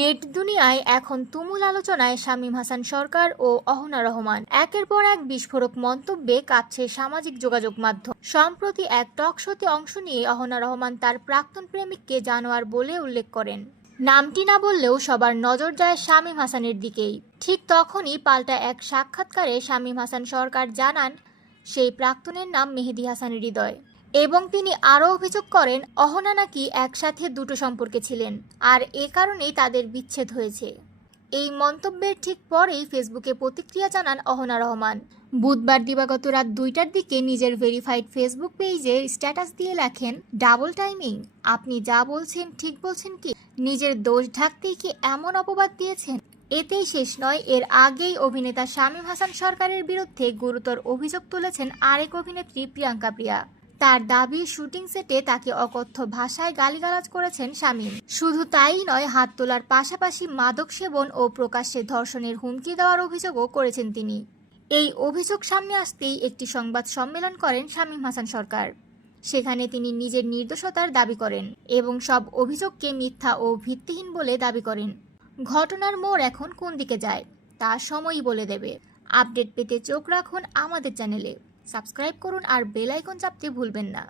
Net দুনিয়ায় এখন তুমুল আলোচনায় শামীম হাসান সরকার ও অহনা রহমান। একের পর এক বিস্ফোরক মন্তব্যে কাঁপছে সামাজিক যোগাযোগ মাধ্যম। সম্প্রতি এক টক শোতে অংশ নিয়ে অহনা রহমান তার প্রাক্তন প্রেমিককে জানোয়ার বলে উল্লেখ করেন। নামটি না বললেও সবার নজর যায় শামীম হাসানের দিকেই। ঠিক তখনই পাল্টা এক সাক্ষাৎকারে শামীম হাসান সরকার জানান, সেই প্রাক্তনের নাম মেহেদি হাসান হৃদয়। এবং তিনি আরও অভিযোগ করেন, অহনা নাকি একসাথে দুটো সম্পর্কে ছিলেন, আর এ কারণেই তাদের বিচ্ছেদ হয়েছে। এই মন্তব্যের ঠিক পরেই ফেসবুকে প্রতিক্রিয়া জানান অহনা রহমান। বুধবার দিবাগত রাত দুইটার দিকে নিজের ভেরিফাইড ফেসবুক পেজে স্ট্যাটাস দিয়ে লেখেন, ডাবল টাইমিং, আপনি যা বলছেন ঠিক বলছেন কি? নিজের দোষ ঢাকতেই কি এমন অপবাদ দিয়েছেন? এতেই শেষ নয়, এর আগেই অভিনেতা শামীম হাসান সরকারের বিরুদ্ধে গুরুতর অভিযোগ তুলেছেন আরেক অভিনেত্রী প্রিয়াঙ্কা প্রিয়া। তার দাবি শুটিং সেটে তাকে অকথ্য ভাষায় গালিগালাজ করেছেন শামীম। শুধু তাই নয়, হাত তোলার পাশাপাশি মাদক সেবন ও প্রকাশ্যে ধর্ষণের হুমকি দেওয়ার অভিযোগও করেছেন তিনি। এই অভিযোগ সামনে আসতেই একটি সংবাদ সম্মেলন করেন শামীম হাসান সরকার। সেখানে তিনি নিজের নির্দোষতার দাবি করেন এবং সব অভিযোগকে মিথ্যা ও ভিত্তিহীন বলে দাবি করেন। ঘটনার মোড় এখন কোন দিকে যায়, তা সময়ই বলে দেবে। আপডেট পেতে চোখ রাখুন আমাদের চ্যানেলে। সাবস্ক্রাইব করুন আর বেল আইকন চাপতে ভুলবেন না।